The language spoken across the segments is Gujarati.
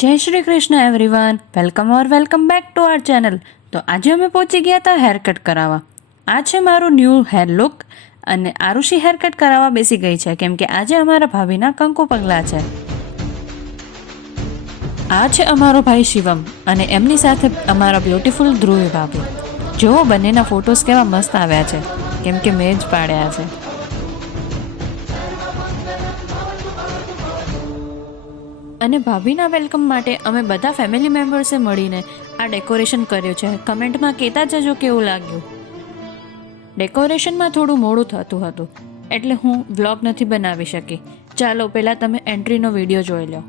જય Shri Krishna everyone, welcome back to R channel. તો આજે અમે પહોંચી ગયા હતા હેર કટ કરાવવા. આ છે મારું ન્યૂ હેર લુક અને આરુષી હેર કટ કરાવવા બેસી ગઈ છે કેમ કે આજે અમારા ભાભીના કંકુ પગલા છે. આ છે અમારો ભાઈ શિવમ અને એમની સાથે અમારા બ્યુટીફુલ ધ્રુવી ભાભી. જુઓ બંનેના ફોટોસ કેવા મસ્ત આવ્યા છે કેમ કે મેં જ પાડ્યા છે. અને ભાભીના વેલકમ માટે અમે બધા ફેમિલી મેમ્બર્સે મળીને આ ડેકોરેશન કર્યું છે. કમેન્ટમાં કહેતા જજો કેવું લાગ્યું. ડેકોરેશનમાં થોડું મોડું થતું હતું એટલે હું વ્લોગ નથી બનાવી શકી. ચાલો પહેલાં તમે એન્ટ્રીનો વિડીયો જોઈ લો.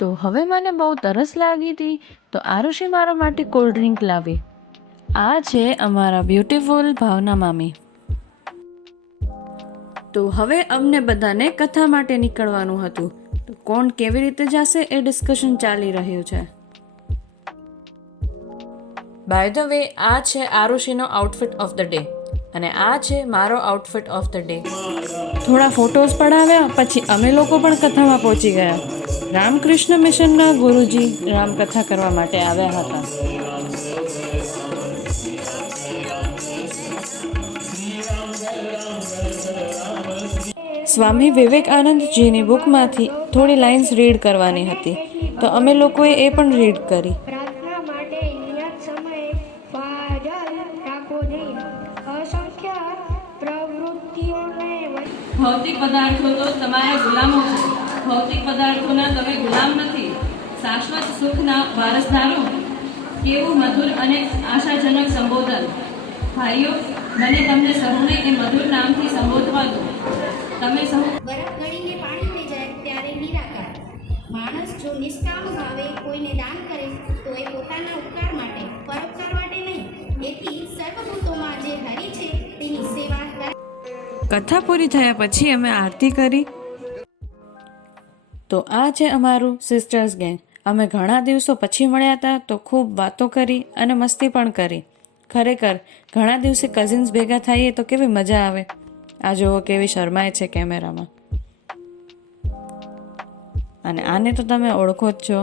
તો હવે મને બહુ તરસ લાગી હતી તો આરુષી મારા માટે કોલ્ડ ડ્રિંક લાવી. આ છે અમારા બ્યુટીફુલ ભાવના મામી. તો હવે અમને બધાને કથા માટે નીકળવાનું હતું. તો કોણ કેવી રીતે જશે એ ડિસ્કશન ચાલી રહ્યું છે. બાય ધ વે, આ છે આરુષીનો આઉટફિટ ઓફ ધ ડે અને આ છે મારો આઉટફિટ ઓફ ધ ડે. થોડા ફોટોઝ પડાવ્યા પછી અમે લોકો પણ કથામાં પહોંચી ગયા. રામકૃષ્ણ મિશનના ગુરુજી રામકથા કરવા માટે આવ્યા હતા. સ્વામી વિવેકાનંદજીની બુકમાંથી થોડી લાઇન્સ રીડ કરવાની હતી તો અમે લોકોએ એ પણ રીડ કરી. પ્રાર્થના માટે નિયત સમયે ફાજલ રાખવો જોઈએ. અસંખ્ય પ્રવૃત્તિઓને ભૌતિક પદાર્થો તો તમારા ગુલામો છે. ભૌતિક પદાર્થોના તમે ગુલામ નથી, શાશ્વત સુખના વારસદારો. કેવું મધુર અને આશાજનક સંબોધન. ભાઈઓ, મને તમને સહુને એ મધુર નામથી સંબોધવા દો. તમે સહુ બરફ ગળીને પાણી થઈ જાય ત્યારે નિરાકાર. માણસ જો નિષ્કામ ભાવે કોઈને દાન કરે તો એ પોતાના ઉપકાર માટે, પરોપકાર માટે નહીં. એથી સર્વભૂતોમાં જે હરિ છે તેની સેવા કરે. કથા પૂરી થયા પછી અમે આરતી કરી. તો આ છે અમારું સિસ્ટર્સ ગેંગ. અમે ઘણા દિવસો પછી મળ્યા હતા તો ખૂબ વાતો કરી અને મસ્તી પણ કરી. ખરેખર ઘણા દિવસે કઝિન્સ ભેગા થઈએ તો કેવી મજા આવે. આ જુઓ કેવી શરમાય છે કેમેરામાં. અને આને તો તમે ઓળખો જ છો.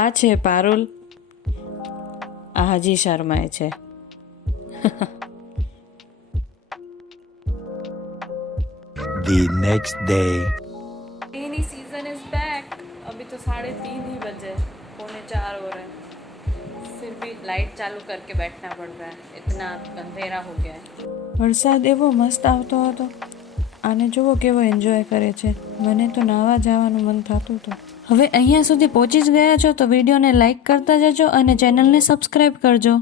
આ છે પારુલ. આ હજી શરમાય છે. The next day. Rainy season is back. अभी तो 3:30 ही बजे, 3:45 हो रहे हैं. फिर भी लाइट चालू करके बैठना पड़ रहा है, इतना अंधेरा हो गया है. વરસાદ એવો મસ્ત આવતો હતો. આને જુઓ કેવો એન્જોય કરે છે. મને તો નાહવા જવાનું મન થતું હતું. હવે અહીંયા સુધી પહોંચી જ ગયા છો તો વિડીયોને લાઈક કરતા જજો અને ચેનલને સબસ્ક્રાઈબ કરજો.